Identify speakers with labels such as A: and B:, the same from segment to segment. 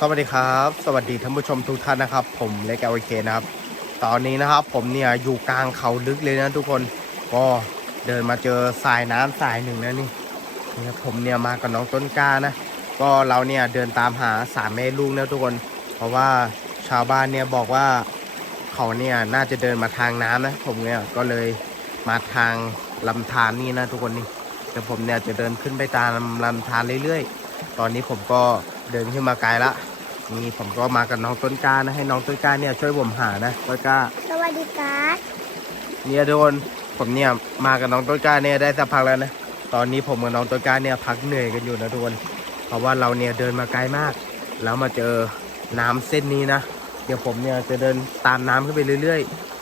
A: สวัสดีครับ สวัสดีท่านผู้ชมทุกท่านนะครับ ผมเล็กเอลเคนะครับ ตอนนี้นะครับผมเนี่ยอยู่กลางเขาลึกเลยนะทุกคนก็เดินมาเจอสายน้ำสายหนึ่งนะนี่เนี่ยผมเนี่ยมากับน้องต้นกล้านะ ก็เราเนี่ยเดินตามหาสามแม่ลูกนะทุกคน เพราะว่าชาวบ้านเนี่ยบอกว่าเขาเนี่ยน่าจะเดินมาทางน้ำนะ ผมเนี่ยก็เลยมาทางลำธารนี่นะทุกคนนี่เดี๋ยวผมเนี่ยจะเดินขึ้นไปตามลำธารเรื่อยๆ ตอนนี้ผมก็ เดินขึ้นมาไกลละนี่ผมก็มากับน้องต้นกล้านะให้น้องต้นกล้าเนี่ยช่วยผมหานะต้นกล้า
B: สวัสดีครับ
A: เนี่ยทุกคนผมเนี่ยมากับน้องต้นกล้าเนี่ยได้สักพักแล้วนะตอนนี้ผมกับน้องต้นกล้าเนี่ยพักเหนื่อยกันอยู่นะทุกคนเพราะว่าเราเนี่ยเดินมาไกลมาก แล้วมาเจอน้ำเส้นนี้นะเดี๋ยวผมเนี่ยจะเดินตามน้ำขึ้นไปเรื่อย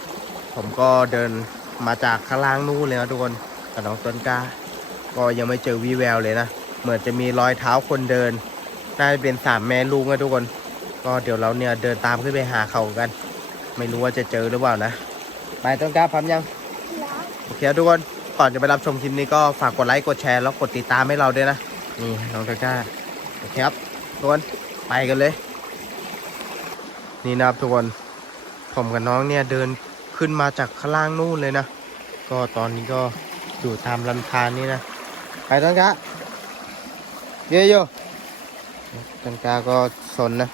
A: ๆ ผมก็เดินมาจากข้างล่างนู้นเลยนะทุกคนกับน้องต้นกล้า ก็ยังไม่เจอวีแววเลยนะเหมือนจะมีรอยเท้าคนเดิน น่าจะเป็นสามแม่ลูกนะทุกคน ก็เดี๋ยวเราเนี่ยเดินตามขึ้นไปหาเขากัน ไม่รู้ว่าจะเจอหรือเปล่านะ ไปต้นกล้าพร้อมยัง
B: แล้ว
A: โอเคทุกคนก่อนจะไปรับชมคลิปนี้ก็ฝากกดไลค์กดแชร์แล้วกดติดตามให้เราด้วยนะนี่น้องต้นกล้าโอเคครับทุกคนไปกันเลย นี่นะครับทุกคน ผมกับน้องเนี่ยเดินขึ้นมาจากข้างล่างนู่นเลยนะ ก็ตอนนี้ก็อยู่ตามลำธารนี่นะ ไปต้นกล้าเยอะๆ ต้นกล้าก็สนนะ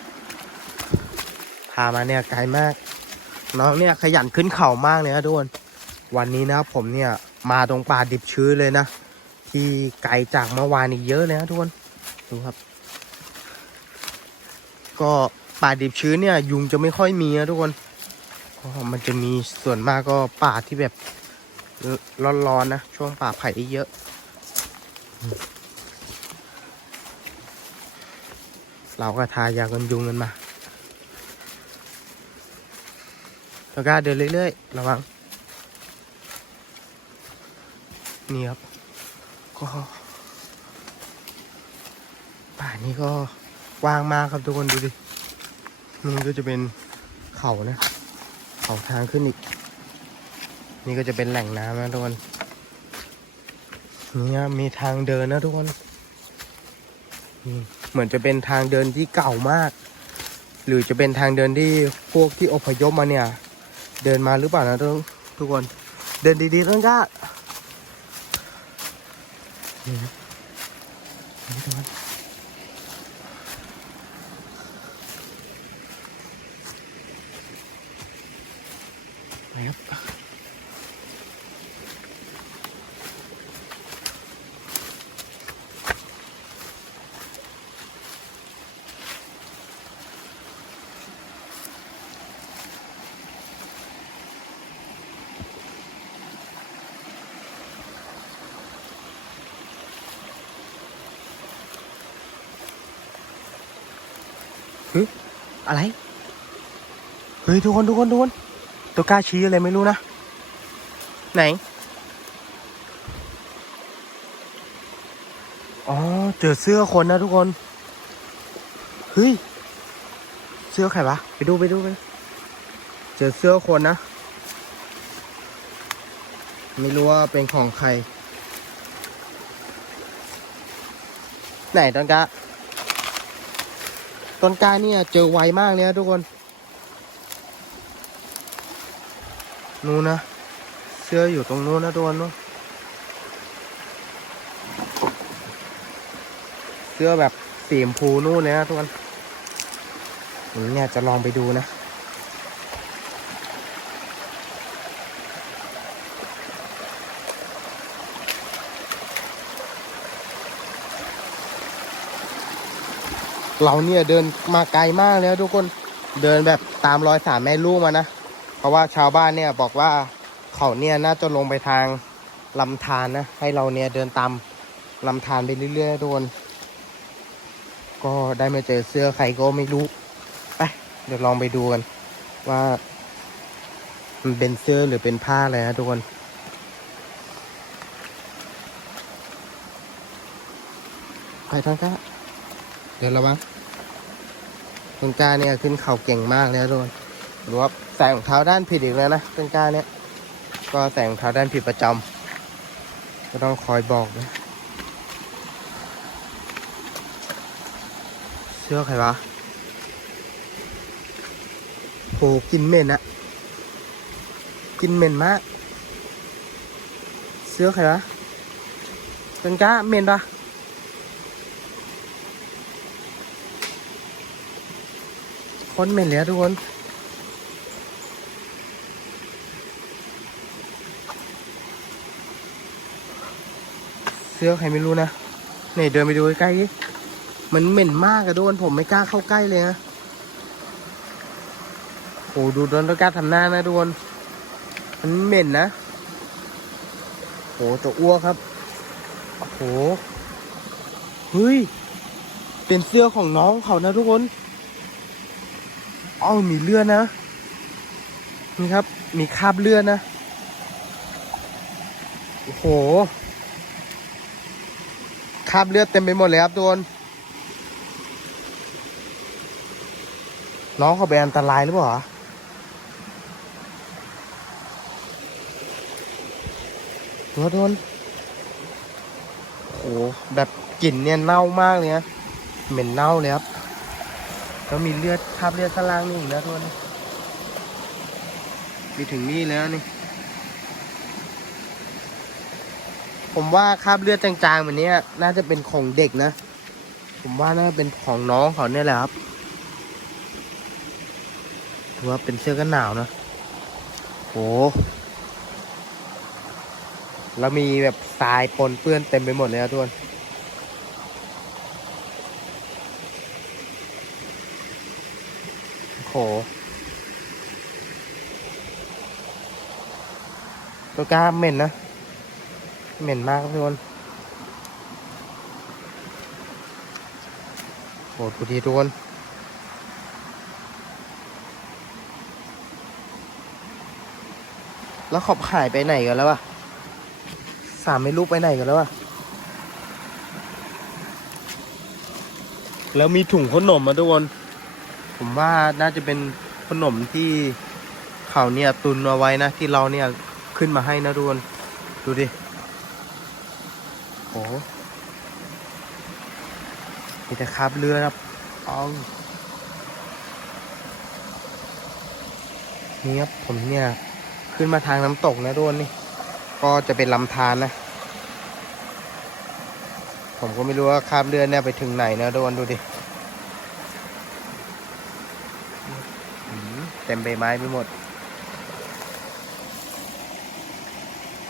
A: พามาเนี่ยไกลมาก น้องเนี่ยขยันขึ้นเขามากเลยนะทุกคน วันนี้นะครับผมเนี่ยมาตรงป่าดิบชื้นเลยนะ ที่ไกลจากเมื่อวานอีกเยอะเลยนะทุกคน ดูครับ ก็ป่าดิบชื้นเนี่ยยุงจะไม่ค่อยมีนะทุกคนก็มันจะมีส่วนมากก็ป่าที่แบบร้อนๆนะช่วงป่าไผ่เยอะ เราก็ทายากันยุงกันมาแล้วก็เดินเรื่อยๆ ระวัง นี่ครับ ก็ป่านี้ก็กว้างมากครับทุกคนดูดินี่ก็จะเป็นเขานะ เขาทางขึ้นอีก นี่ก็จะเป็นแหล่งน้ำนะทุกคน นี่มีทางเดินนะทุกคน นี่ เหมือนจะเป็นทางเดินที่เก่ามาก หรือจะเป็นทางเดินที่พวกที่อพยพมาเนี่ย เดินมาหรือเปล่านะทุกทุกคน เดินดีๆต้นกล้านี่นะนี่ทุกคนไปครับ อะไร เฮ้ยทุกคนทุกคนทุกคน ตัวกล้าชี้อะไรไม่รู้นะ ไหน อ๋อ เจอเสื้อคนนะทุกคน เฮ้ย เสื้อใครวะ ไปดูไปดูไป เจอเสื้อคนนะ ไม่รู้ว่าเป็นของใคร ไหนต้นกล้า ต้นกล้าเนี่ยเจอไวมากเลยนะทุกคนนู้นนะ เสื้ออยู่ตรงนู้นนะทุกคนนู้นเสื้อแบบสีมพูนู่นเลยนะทุกคนผมเนี่ยจะลองไปดูนะ เราเนี่ยเดินมาไกลมากเลยนะทุกคนเดินแบบตามรอยสามแม่ลูกมานะ เพราะว่าชาวบ้านเนี่ยบอกว่าเขาเนี่ยน่าจะลงไปทางลำธารนะ ให้เราเนี่ยเดินตามลำธารไปเรื่อยๆทุกคนก็ได้มาเจอเสื้อใครก็ไม่รู้ไปเดี๋ยวลองไปดูกัน ว่ามันเป็นเสื้อหรือเป็นผ้าอะไรนะทุกคนไปทางก้า ดี๋ยวระวังต้นกล้าเนี่ยขึ้นเข่าเก่งมากเลยทุกคนหรือว่าใส่รองเท้าด้านผิดอีกแล้วนะต้นกล้าเนี่ย ก็ใส่รองเท้าด้านผิดประจำก็ต้องคอยบอกนะเสื้อใครวะโหกินเหม็นอะกินเหม็นมาก เสื้อใครวะเป็นก้าเหม็นปะ คนเหม็นเลยอทุกคนเสื้อใครไม่รู้นะเนี่ยเดินไปดูใกล้ๆมันเหม็นมากอะโดนผมไม่กล้าเข้าใกล้เลยนะโอ้ดูโดนต้นกล้าทำหน้านะโดนมันเหม็นนะโอ้จะอ้วกครับโอ้โหเฮ้ยเป็นเสื้อของน้องเขานะทุกคน อ้าวมีเลือดนะ นี่ครับ มีคราบเลือดนะ โอ้โห คราบเลือดเต็มไปหมดเลยครับทุกคนน้องเขาไปนอันตรายหรือเปล่าตัวโดนโอ้โหแบบกลิ่นเนี่ยเน่ามากเลยนะเหม็นเน่าเลยครับ แล้วมีเลือดคราบเลือดข้างล่างนี่อีกนะทุกคนมีถึงนี่แล้วนี่ ผมว่าคราบเลือดจางๆแบบนี้น่าจะเป็นของเด็กนะ ผมว่าน่าจะเป็นของน้องเขาเนี่ยแหละครับถือว่าเป็นเสื้อกันหนาวนะโหแล้วมีแบบทรายปนเปื้อนเต็มไปหมดเลยครับทุกคน โหตัวกล้าเหม็นนะ เหม็นมากทุกคนโหดูดีทุกคนแล้วขอบหายไปไหนกันแล้ววะสามไม่รู้ไปไหนกันแล้ววะแล้วมีถุงขนมมาทุกคน ผมว่าน่าจะเป็นขนมที่เขาเนี่ยตุนเอาไว้นะ ที่เราเนี่ยขึ้นมาให้นะทุกคนดูดิโอ้มีแต่คาบเรือครับเอานี่ครับผมเนี่ยขึ้นมาทางน้ำตกนะทุกคนนี่ ก็จะเป็นลำธารนะผมก็ไม่รู้ว่าคาบเรือเนี่ยไปถึงไหนนะทุกคนดูดิอืมเต็มใบไม้ไปหมด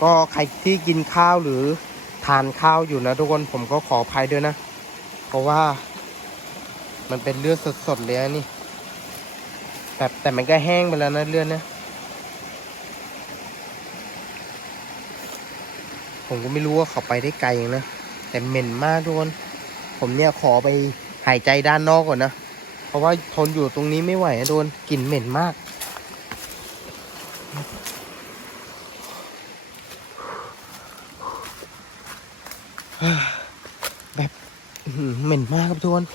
A: ก็ใครที่กินข้าวหรือทานข้าวอยู่นะทุกคนผมก็ขออภัยด้วยนะ เพราะว่า มันเป็นเลือดสดๆเลยนี่แต่แต่มันก็แห้งไปแล้วนะเลือดเนี่ยผมก็ไม่รู้ว่าเขาไปได้ไกลย่างนะ แต่เหม็นมากทุกคน ผมเนี่ยขอไปหายใจด้านนอกก่อนนะ ราะว่าทนอยู่ตรงนี้ไม่ไหวโดนกลิ่นเหม็นมาก แบบเหม็นมากครับทุกคน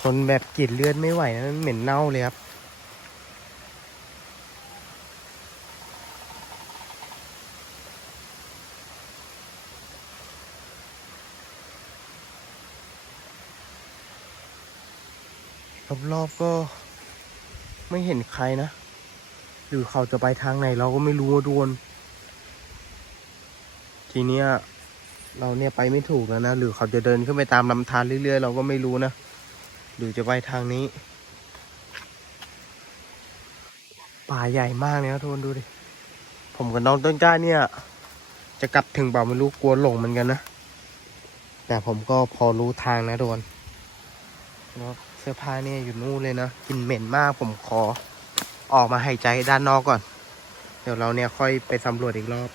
A: ทนแบบกลิ่นเลือดไม่ไหวนะเหม็นเน่าเลยครับ รอบๆก็ไม่เห็นใครนะ หรือเขาจะไปทางไหนเราก็ไม่รู้อะทุกคนทีเนี้ยเราเนี่ยไปไม่ถูกแล้วนะ หรือเขาจะเดินขึ้นไปตามลำธารเรื่อยๆ เราก็ไม่รู้นะ หรือจะไปทางนี้ ป่าใหญ่มากเลยนะทุกคนดูดิ ผมกับน้องต้นกล้าเนี่ย จะกลับถึงเปล่าไม่รู้กลัวหลงเหมือนกันนะ แต่ผมก็พอรู้ทางนะทุกคนแล้วเสื้อผ้าเนี่ยอยู่นู่นเลยนะกลิ่นเหม็นมากผมขอ ออกมาหายใจด้านนอกก่อน เดี๋ยวเราเนี่ยค่อยไปสำรวจอีกรอบ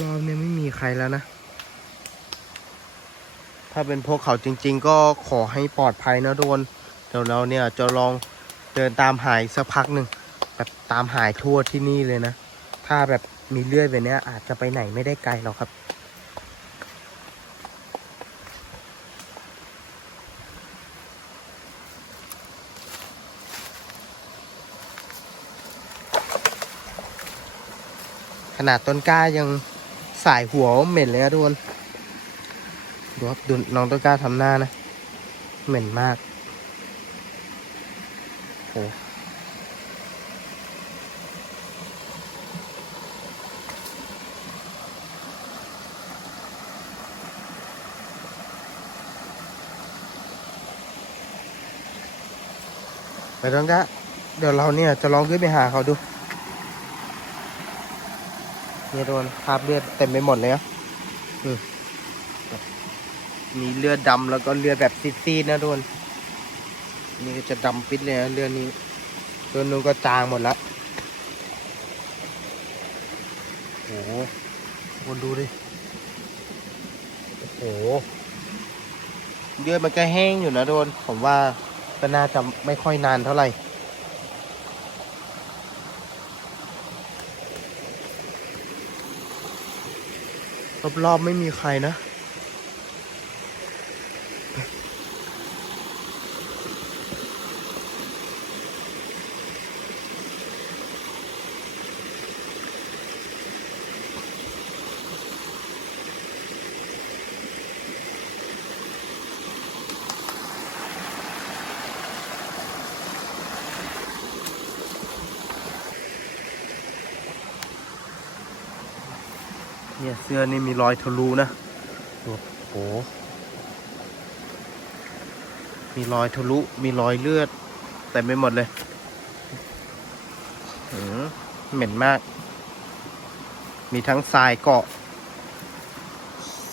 A: รอบเนี่ยไม่มีใครแล้วนะ ถ้าเป็นพวกเขาจริง ๆ ก็ขอให้ปลอดภัยนะทุกคนเดี๋ยวเราเนี่ยจะลองเดินตามหายสักพักหนึ่งแบบตามหายทั่วที่นี่เลยนะ ถ้าแบบ มีเลื่อดแบบเนี้ยอาจจะไปไหนไม่ได้ไกลหรอกครับ ขนาดต้นกล้ายังสายหัวเหม็นเลยนะทุกคนดูครับดูน้องต้นกล้าทำหน้านะ เหม็นมากโอ้ ไปต้นกล้เดี๋ยวเราเนี่ยจะลองขึ้นไปหาเขาดูเนี่ยโดนคราบเลือดเต็มไปหมดเลยนะอืมมีเลือดดำแล้วก็เลือดแบบซีดๆนะโดนนี่ก็จะดำปิดเลยนะเลือดนี้เลือดนู้นก็จางหมดละโอ้โหคนดูดิโอ้โหเลือดมันก็แห้งอยู่นะโดนผมว่า ก็น่าจะไม่ค่อยนานเท่าไหร่ รอบๆไม่มีใครนะ สื้อนี่มีรอยทะลุนะโอ้โหมีรอยทะลุมีรอยเลือดแต่ไม่หมดเลยเหม็นมาก มีทั้งทรายเกาะ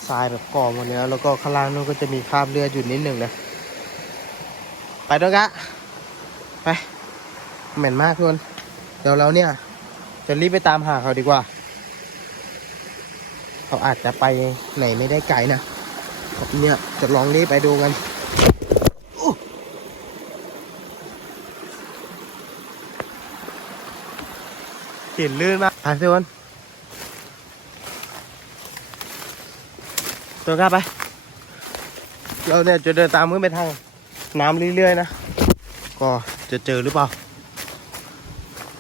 A: ทรายแบบเกาะหมดเลยนะแล้วก็ข้างล่างนู้นก็จะมีคราบเลือดอยู่นิดหนึ่งนะ ไปด้วยกะไป เหม็นมากทุกคนเดี๋ยวเราเนี่ย จะรีบไปตามหาเขาดีกว่า เขาอาจจะไปไหนไม่ได้ไกลนะเนี่ยจะลองรีบไปดูกันอู้กลิ่นลื่นมากไปสิวันตัวกล้าไป เราเนี่ยจะเดินตามมือไปทางน้ำเรื่อยๆนะ ก็จะเจอหรือเปล่า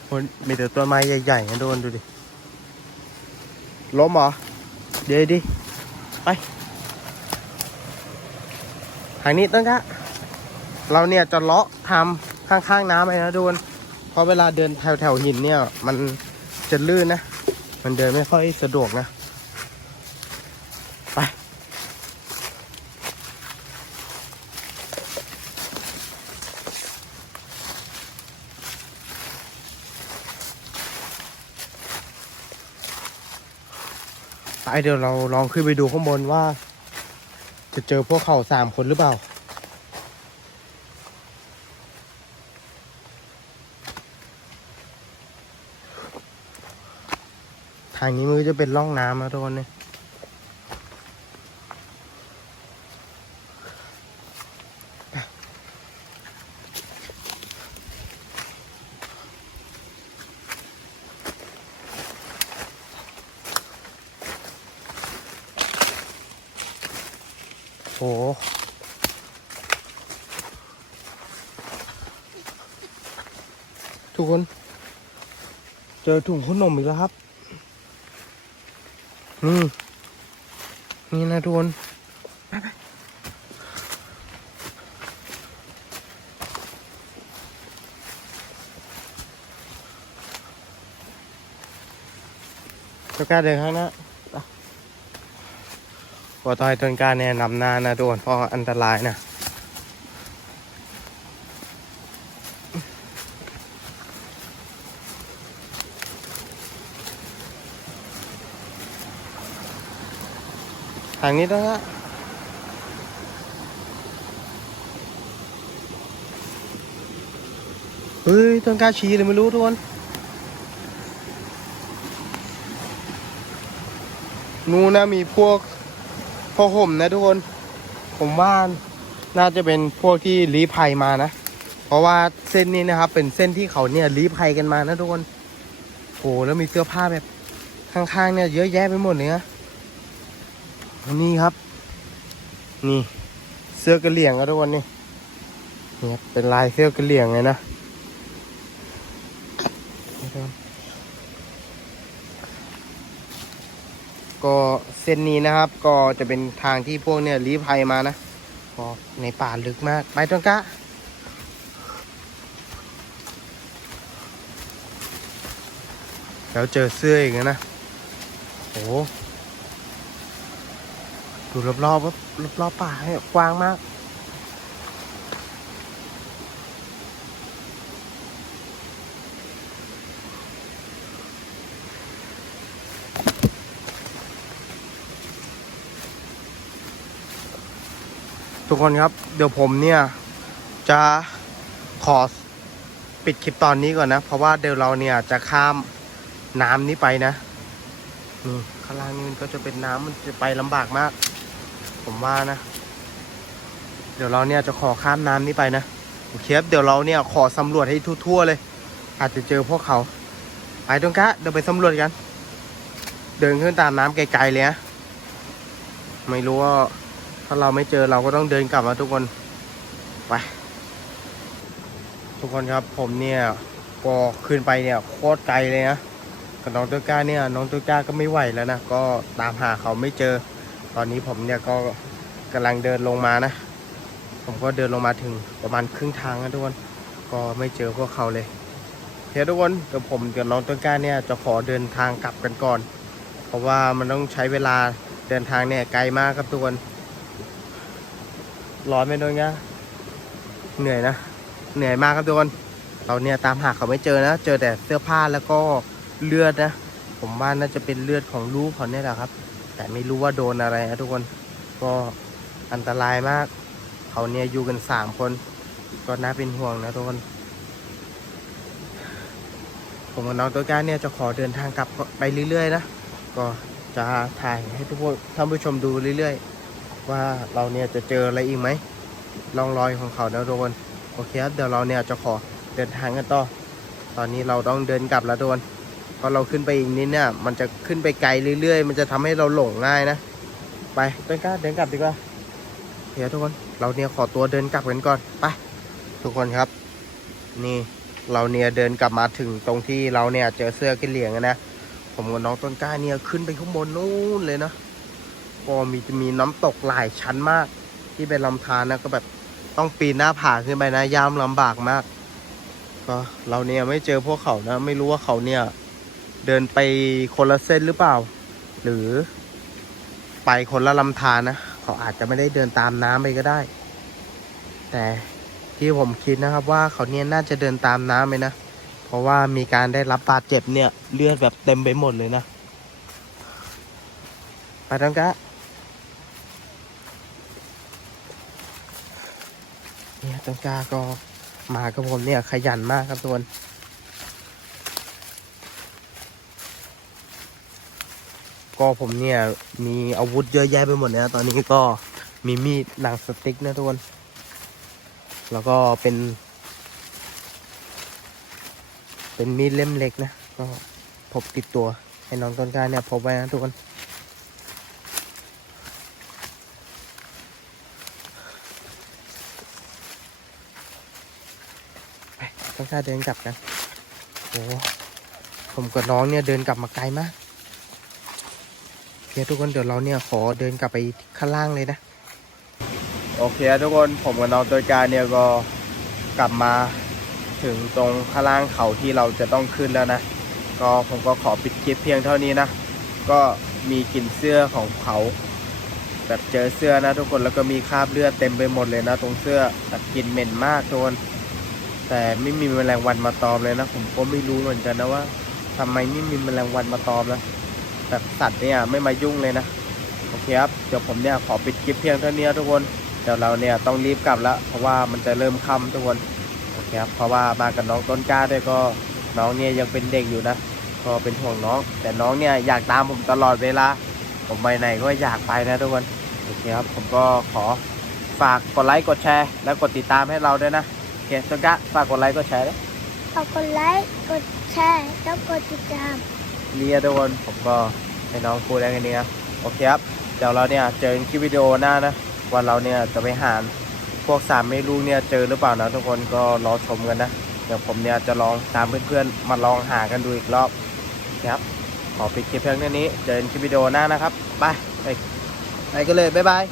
A: คนมีแต่ต้นไม้ใหญ่ๆนะโดนดูดิล้มเหรอ เดี๋ยวดิ ไป ทางนี้ต้นกะเราเนี่ยจะเลาะทำข้างๆน้ำไปนะทุกคนเพราะเวลาเดินแถวแถวหินเนี่ย มันจะลื่นนะ มันเดินไม่ค่อยสะดวกนะ ไปเดี๋ยวเราลองขึ้นไปดูข้างบนว่า จะเจอพวกเขาสามคนหรือเปล่า ทางนี้มันก็จะเป็นร่องน้ำนะทุกคนเนี่ยโห ทุกคน เจอถุงขนมอีกแล้วครับนี่นี่นะทุกคนไปไปต้นกล้าเดินข้างหน้าไปพอตอยต้นกล้าเนี่ยนำหน้านะทุกคนเพราะอันตรายนะ ทางนี้ด้วยฮะเฮ้ย ต้นกาชีเลยไม่รู้ทุกคนนู่นนะมีพวกพวกห่มนะทุกคน ผมว่าน่าจะเป็นพวกที่ลี้ภัยมานะ เพราะว่าเส้นนี้นะครับ เป็นเส้นที่เขาเนี่ยลี้ภัยกันมานะทุกคนโอ้แล้วมีเสื้อผ้าแบบข้างๆเนี่ยเยอะแยะไปหมดเลยนะ นี่ครับ นี่เสื้อกระเหลี่ยงครับทุกคนนี่นี่ครับเป็นลายเสื้อกระเหลี่ยงเลยนะก็เส้นนี้นะครับ ก็จะเป็นทางที่พวกเนี่ยลี้ภัยมานะก็ในป่าลึกมาก ไปต้นกะแล้วเจอเสื้ออีกนะ โอ้ ดูรอบๆว่ารอบๆป่าให้กว้างมาก ทุกคนครับ เดี๋ยวผมเนี่ย จะขอปิดคลิปตอนนี้ก่อนนะ เพราะว่าเดี๋ยวเราเนี่ยจะข้ามน้ำนี้ไปนะนี่ข้างล่างนี่มันก็จะเป็นน้ำมันจะไปลำบากมาก ผมว่านะ เดี๋ยวเราเนี่ยจะขอข้ามน้ำนี้ไปนะโอเคครับเดี๋ยวเราเนี่ยขอสำรวจให้ทั่วๆเลย อาจจะเจอพวกเขา ไปตรงกะเดี๋ยวไปสำรวจกัน เดินขึ้นตามน้ำไกลๆเลยนะไม่รู้ว่าถ้าเราไม่เจอเราก็ต้องเดินกลับมาทุกคนไปทุกคนครับผมเนี่ยพอขึ้นไปเนี่ยโคตรไกลเลยนะกับน้องตัวก้าเนี่ยน้องตัวก้าก็ไม่ไหวแล้วนะก็ตามหาเขาไม่เจอ ตอนนี้ผมเนี่ยก็กำลังเดินลงมานะ ผมก็เดินลงมาถึงประมาณครึ่งทางนะทุกคน ก็ไม่เจอพวกเขาเลยเดี๋ยวทุกคนเดี๋ยวผมกับน้องต้นกล้าเนี่ยจะขอเดินทางกลับกันก่อน เพราะว่ามันต้องใช้เวลาเดินทางเนี่ยไกลมากครับทุกคน ร้อนไหมโดนเงี้ยเหนื่อยนะ เหนื่อยมากครับทุกคน เราเนี่ยตามหาเขาไม่เจอนะ เจอแต่เสื้อผ้าแล้วก็เลือดนะ ผมว่าน่าจะเป็นเลือดของลูกเขาเนี่ยแหละครับ แต่ไม่รู้ว่าโดนอะไรนะทุกคนก็อันตรายมาก เขาเนี่ยอยู่กันสามคน ก็น่าเป็นห่วงนะทุกคน ผมกับน้องตัวกล้าเนี่ยจะขอเดินทางกลับไปเรื่อยๆนะก็จะถ่ายให้ทุกคนท่านผู้ชมดูเรื่อยๆ ว่าเราเนี่ยจะเจออะไรอีกไหมร่องรอยของเขานะทุกคนโอเคครับเดี๋ยวเราเนี่ยจะขอเดินทางกันต่อ ตอนนี้เราต้องเดินกลับแล้วทุกคน พอเราขึ้นไปอีกนิดเนี่ย มันจะขึ้นไปไกลเรื่อย ๆ มันจะทำให้เราหลงง่ายนะ ไปต้นกล้าเดินกลับดีกว่าเดี๋ยวทุกคน เราเนี่ยขอตัวเดินกลับกันก่อน ไป ทุกคนครับ นี่เราเนี่ยเดินกลับมาถึงตรงที่เราเนี่ยเจอเสื้อกันเหลียงนะ ผมกับน้องต้นกล้าเนี่ยขึ้นไปข้างบนนู้นเลยนะก็มีจะมีน้ำตกหลายชั้นมาก ที่เป็นลำธารนะก็แบบต้องปีนหน้าผาขึ้นไปนะย่ำลำบากมาก ก็เราเนี่ยไม่เจอพวกเขานะ ไม่รู้ว่าเขาเนี่ย เดินไปคนละเส้นหรือเปล่า หรือ ไปคนละลำธารนะเขาอาจจะไม่ได้เดินตามน้ำไปก็ได้ แต่ที่ผมคิดนะครับว่าเขาเนี่ยน่าจะเดินตามน้ำไปนะ เพราะว่ามีการได้รับบาดเจ็บเนี่ยเลือดแบบเต็มไปหมดเลยนะไปทังกะเนี่ยตังกาก็มากับผมเนี่ยขยันมากครับทุกคน ก็ผมเนี่ยมีอาวุธเยอะแยะไปหมดเลยนะตอนนี้ก็มีมีดหนังสติ๊กนะทุกคน แล้วก็เป็น เป็นมีดเล่มเล็กนะก็พกติดตัวให้น้องต้นกล้าเนี่ยพกไว้นะทุกคนไปต้นกล้าเดินกลับกันโอ้ผมกับน้องเนี่ยเดินกลับมาไกลมาก ทุกคนเดี๋ยวเราเนี่ยขอเดินกลับไปข้างล่างเลยนะ โอเคทุกคนผมกับน้องต้นกล้าเนี่ยก็กลับมาถึงตรงข้างล่างเขาที่เราจะต้องขึ้นแล้วนะ ก็ผมก็ขอปิดคลิปเพียงเท่านี้นะ ก็มีกลิ่นเสื้อของเขาแบบเจอเสื้อนะทุกคนแล้วก็มีคราบเลือดเต็มไปหมดเลยนะ ตรงเสื้อแบบกลิ่นเหม็นมากทุกคนแต่ไม่มีแมลงวันมาตอมเลยนะ ผมก็ไม่รู้เหมือนกันนะว่าทำไมไม่มีแมลงวันมาตอมนะ แบบสัตว์เนี่ยไม่มายุ่งเลยนะ โอเคครับ เดี๋ยวผมเนี่ยขอปิดคลิปเพียงเท่านี้ทุกคน เดี๋ยวเราเนี่ยต้องรีบกลับแล้วเพราะว่ามันจะเริ่มค่ำทุกคน โอเคครับ เพราะว่ามากับน้องต้นกล้าด้วยก็น้องเนี่ยยังเป็นเด็กอยู่นะ ก็เป็นห่วงน้อง แต่น้องเนี่ยอยากตามผมตลอดเวลา ผมไปไหนก็อยากไปนะทุกคน โอเคครับ ผมก็ขอฝากกดไลค์กดแชร์ แล้วกดติดตามให้เราด้วยนะ โอเคต้นกล้าฝากกดไลค์กดแชร์ด้วย
B: ฝากกดไลค์ กดแชร์ แล้วกดติดตาม
A: นี่ทุกคนผมก็ให้น้องพูดได้แค่นี้นะโอเคครับ เดี๋ยวเราเนี่ยเจอกันคลิปวิดีโอหน้านะว่าเราเนี่ยจะไปหาพวกสามไม่รู้เนี่ยเจอหรือเปล่านะทุกคนก็รอชมกันนะเดี๋ยวผมเนี่ยจะลองตามเพื่อนๆมาลองหากันดูอีกรอบครับขอปิดคลิปเพียงเท่านี้เจอกันคลิปวิดีโอหน้านะครับไปไปไปกันเลยบ๊ายบาย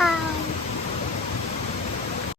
B: บาย